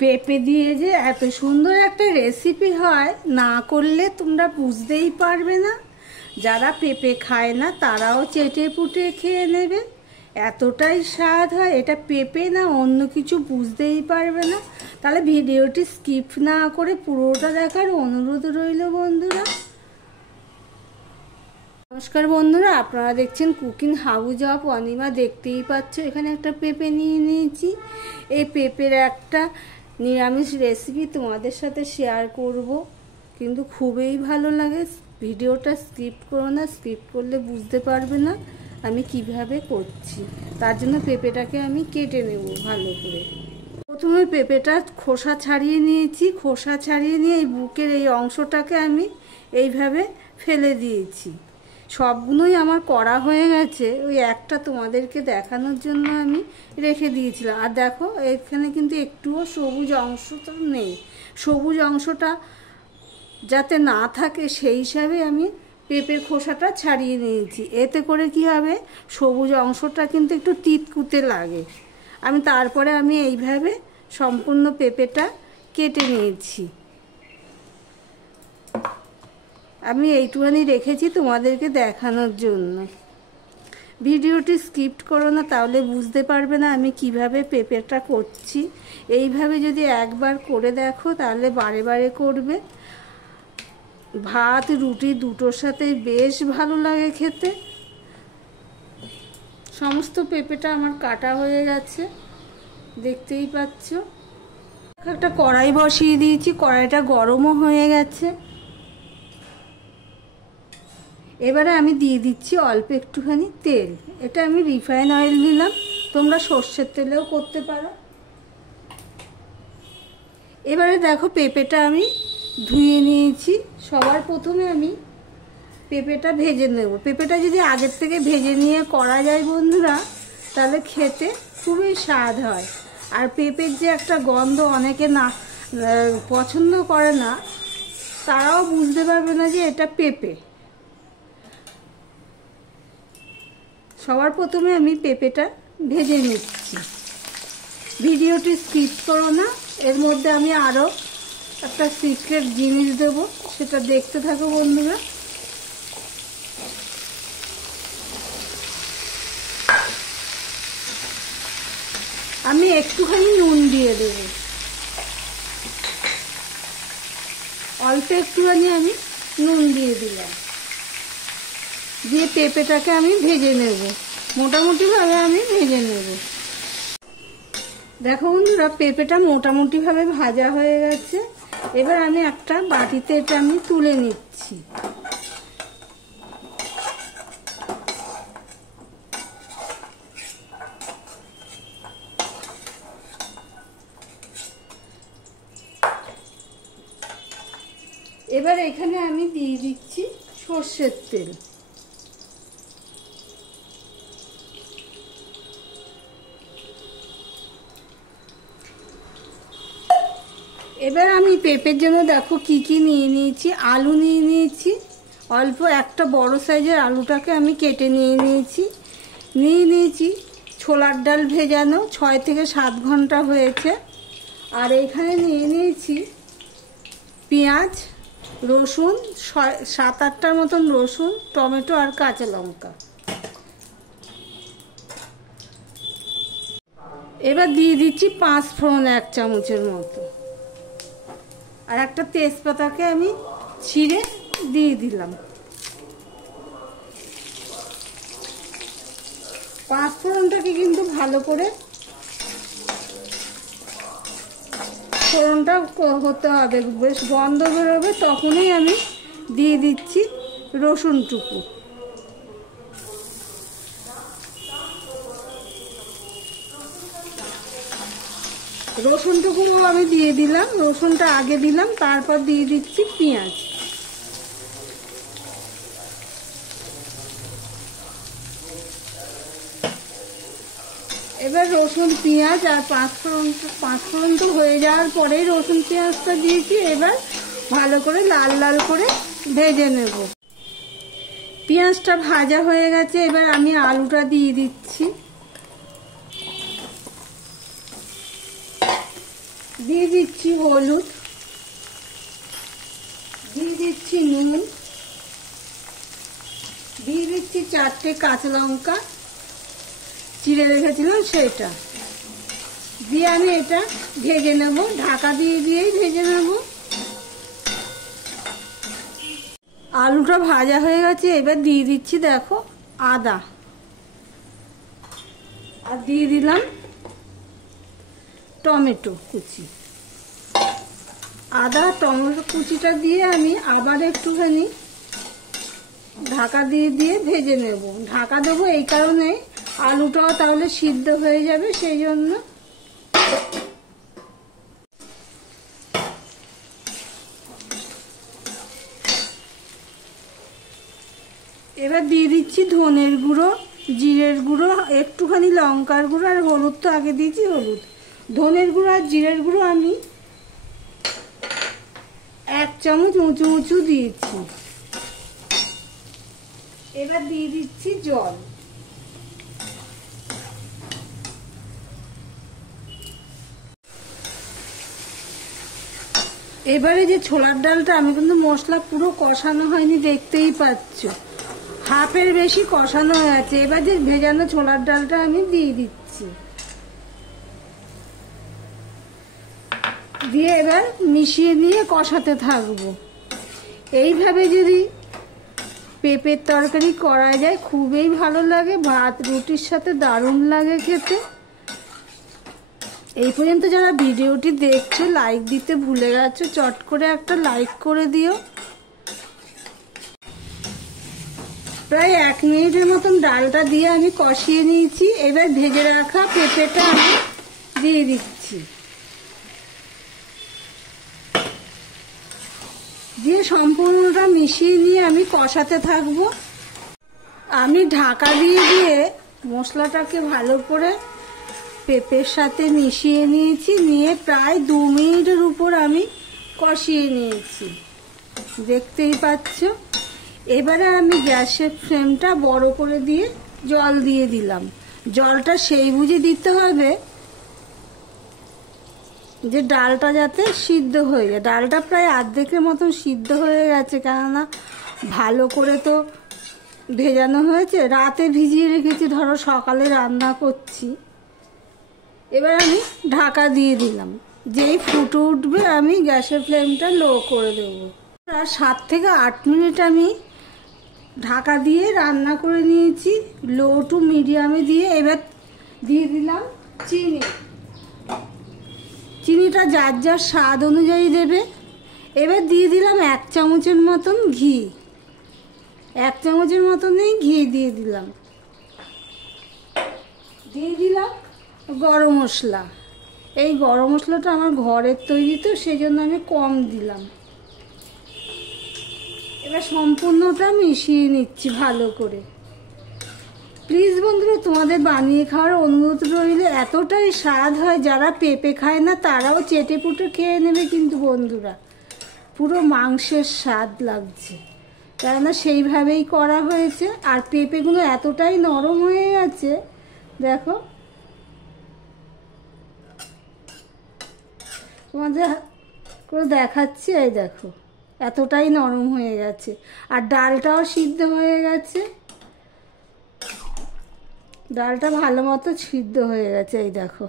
পেঁপে দিয়ে যে এত সুন্দর একটা রেসিপি হয়, না করলে তোমরা বুঝতেই পারবে না। যারা পেঁপে খায় না তারাও চেটে পুটে খেয়ে নেবে, এতটাই স্বাদ হয়। এটা পেঁপে না অন্য কিছু বুঝতেই পারবে না। তাহলে ভিডিওটি স্কিপ না করে পুরোটা দেখার অনুরোধ রইল বন্ধুরা। নমস্কার বন্ধুরা, আপনারা দেখছেন কুকিং হাউস অফ অনিমা। দেখতেই পাচ্ছ এখানে একটা পেঁপে নিয়ে নিয়েছি। এই পেঁপের একটা নিরামিষ রেসিপি তোমাদের সাথে শেয়ার করব, কিন্তু খুবই ভালো লাগে। ভিডিওটা স্কিপ করো না, স্কিপ করলে বুঝতে পারবে না আমি কিভাবে করছি। তার জন্য পেঁপেটাকে আমি কেটে নেব ভালো করে। প্রথমে পেঁপেটা খোসা ছাড়িয়ে নিয়েছি। খোসা ছাড়িয়ে নিয়ে এই বুকের এই অংশটাকে আমি এইভাবে ফেলে দিয়েছি। সবগুলোই আমার করা হয়ে গেছে, ওই একটা তোমাদেরকে দেখানোর জন্য আমি রেখে দিয়েছিলাম। আর দেখো এখানে কিন্তু একটুও সবুজ অংশটা নেই। সবুজ অংশটা যাতে না থাকে সেই হিসাবে আমি পেঁপের খোসাটা ছাড়িয়ে নিয়েছি। এতে করে কি হবে, সবুজ অংশটা কিন্তু একটু তিতকুতে লাগে। তারপরে আমি এইভাবে সম্পূর্ণ পেঁপেটা কেটে নিয়েছি। আমি এইটুখানি রেখেছি তোমাদেরকে দেখানোর জন্য। ভিডিওটি স্কিপ করো না, তাহলে বুঝতে পারবে না আমি কিভাবে পেঁপেটা করছি। এইভাবে যদি একবার করে দেখো তাহলে বারে বারে করবে। ভাত রুটি দুটোর সাথে বেশ ভালো লাগে খেতে। সমস্ত পেঁপেটা আমার কাটা হয়ে গেছে, দেখতেই পাচ্ছ। একটা কড়াই বসিয়ে দিয়েছি, কড়াইটা গরমও হয়ে গেছে। এবারে আমি দিয়ে দিচ্ছি অল্প একটুখানি তেল। এটা আমি রিফাইন অয়েল দিলাম, তোমরা সর্ষের তেলেও করতে পারো। এবারে দেখো পেঁপেটা আমি ধুয়ে নিয়েছি। সবার প্রথমে আমি পেঁপেটা ভেজে নেব। পেঁপেটা যদি আগের থেকে ভেজে নিয়ে করা যায় বন্ধুরা, তাহলে খেতে খুবই স্বাদ হয়। আর পেঁপের যে একটা গন্ধ অনেকে না পছন্দ করে না, তারাও বুঝতে পারবে না যে এটা পেঁপে। সবার প্রথমে আমি পেঁপেটা ভেজে নিচ্ছি। ভিডিওটি স্কিপ করো না, এর মধ্যে আমি আরও একটা সিক্রেট জিনিস দেবো, সেটা দেখতে থাকো বন্ধুরা। আমি একটুখানি নুন দিয়ে দেব, অল্প একটুখানি আমি নুন দিয়ে দিলাম। দিয়ে পেঁপেটাকে আমি ভেজে নেব, মোটামুটিভাবে আমি ভেজে নেব। দেখো বন্ধুরা, পেঁপেটা মোটামুটিভাবে ভাজা হয়ে গেছে। এবার আমি একটা বাটিতে এটা আমি তুলে নিচ্ছি। এবার এখানে আমি দিয়ে দিচ্ছি সর্ষের তেল। এবার আমি পেঁপের জন্য দেখো কি কি নিয়ে নিয়েছি। আলু নিয়ে নিয়েছি অল্প, একটা বড় সাইজের আলুটাকে আমি কেটে নিয়ে নিয়েছি ছোলার ডাল ভেজানো, 6 থেকে 7 ঘন্টা হয়েছে। আর এখানে নিয়ে নিয়েছি পেঁয়াজ, রসুন, 7-8টার মতন রসুন, টমেটো আর কাঁচা লঙ্কা। এবার দিয়ে দিচ্ছি 5 ফোড়ন 1 চামচের মতো। আর একটা তেজপাতাকে আমি ছিঁড়ে দিয়ে দিলাম। 5 ফোড়নটাকে কিন্তু ভালো করে ফোড়নটা হতে হবে, বেশ গন্ধ বেরোবে, তখনই আমি দিয়ে দিচ্ছি রসুনটুকু। রসুনটুকু আমি দিয়ে দিলাম, রসুনটা আগে দিলাম, তারপর দিয়ে দিচ্ছি পেঁয়াজ। এবার রসুন পেঁয়াজ আর 5 ফোড়ন তো হয়ে যাওয়ার পরেই রসুন পেঁয়াজটা দিয়েছি। এবার ভালো করে লাল লাল করে ভেজে নেব। পেঁয়াজটা ভাজা হয়ে গেছে, এবার আমি আলুটা দিয়ে দিচ্ছি। দিয়ে দিচ্ছি হলুদ, দিয়ে দিচ্ছি নুন, দিয়ে দিচ্ছি 4টে কাঁচা লঙ্কা চিড়ে রেখেছিলাম সেটা দিয়ে আমি এটা ভেজে নেব, ঢাকা দিয়ে দিয়েই ভেজে নেব। আলুটা ভাজা হয়ে গেছে, এবার দিয়ে দিচ্ছি দেখো আদা, আর দিয়ে দিলাম টমেটো কুচি। আদা টমেটো কুচিটা দিয়ে আমি আবার একটুখানি ঢাকা দিয়ে দিয়ে ভেজে নেব। ঢাকা দেবো এই কারণে আলুটাও তাহলে সিদ্ধ হয়ে যাবে, সেই জন্য। এবার দিয়ে দিচ্ছি ধনের গুঁড়ো, জিরের গুঁড়ো, একটুখানি লঙ্কার গুঁড়ো, আর হলুদ তো আগে দিয়েছি হলুদ। ধনের গুঁড়ো আর জিরের গুঁড়ো আমি 1 চামচ উঁচু উঁচু দিয়েছি। এবার দিয়ে দিচ্ছি জল। এবারে যে ছোলার ডালটা, আমি কিন্তু মশলা পুরো কষানো হয়নি, দেখতেই পাচ্ছ হাফের বেশি কষানো হয়ে আছে। এবার যে ভেজানো ছোলার ডালটা আমি দিয়ে দিচ্ছি, দিয়ে এবার মিশিয়ে নিয়ে কষাতে থাকবো। এইভাবে যদি পেঁপের তরকারি করা যায় খুবই ভালো লাগে, ভাত রুটির সাথে দারুণ লাগে খেতে। এই পর্যন্ত যারা ভিডিওটি দেখছো লাইক দিতে ভুলে গেছো, চট করে একটা লাইক করে দিও। প্রায় 1 মিনিটের মতন ডালটা দিয়ে আমি কষিয়ে নিয়েছি। এবার ভেজে রাখা পেঁপেটা আমি দিয়ে দিচ্ছি, দিয়ে সম্পূর্ণটা মিশিয়ে নিয়ে আমি কষাতে থাকবো। আমি ঢাকা দিয়ে দিয়ে মশলাটাকে ভালো করে পেঁপের সাথে মিশিয়ে নিয়েছি, নিয়ে প্রায় 2 মিনিটের উপর আমি কষিয়ে নিয়েছি, দেখতেই পাচ্ছ। এবারে আমি গ্যাসের ফ্লেমটা বড় করে দিয়ে জল দিয়ে দিলাম। জলটা সেই বুঝে দিতে হবে যে ডালটা যাতে সিদ্ধ হয়ে যায়। ডালটা প্রায় অর্ধেকের মতন সিদ্ধ হয়ে গেছে, কেননা ভালো করে তো ভেজানো হয়েছে, রাতে ভিজিয়ে রেখেছি, ধরো সকালে রান্না করছি। এবার আমি ঢাকা দিয়ে দিলাম, যেই ফুটে উঠবে আমি গ্যাসের ফ্লেমটা লো করে দেবো। 7 থেকে 8 মিনিট আমি ঢাকা দিয়ে রান্না করে নিয়েছি, লো টু মিডিয়ামে দিয়ে। এবার দিয়ে দিলাম চিনি, চিনিটা যার যার স্বাদ অনুযায়ী দেবে। এবার দিয়ে দিলাম 1 চামচের মতন ঘি, 1 চামচের মতনই ঘি দিয়ে দিলাম। দিয়ে দিলাম গরম মশলা, এই গরম মশলাটা আমার ঘরের তৈরি তো সেই জন্য আমি কম দিলাম। এবার সম্পূর্ণটা মিশিয়ে নিচ্ছি ভালো করে। প্লিজ বন্ধুরা, তোমাদের বানিয়ে খাওয়ার অনুরোধ রইল, এতটাই স্বাদ হয়, যারা পেঁপে খায় না তারাও চেটে পুটে খেয়ে নেবে। কিন্তু বন্ধুরা পুরো মাংসের স্বাদ লাগছে, কেননা সেইভাবেই করা হয়েছে। আর পেঁপেগুলো এতটাই নরম হয়ে গেছে, দেখো তোমাদের করে দেখাচ্ছি, এই দেখো এতটাই নরম হয়ে গেছে। আর ডালটাও সিদ্ধ হয়ে গেছে, ডালটা ভালো মতো সিদ্ধ হয়ে গেছে, এই দেখো।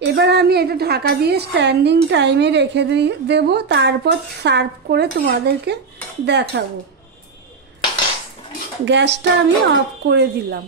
এবার আমি এটা ঢাকা দিয়ে স্ট্যান্ডিং টাইমে রেখে দেবো, তারপর সার্ভ করে তোমাদেরকে দেখাবো। গ্যাসটা আমি অফ করে দিলাম।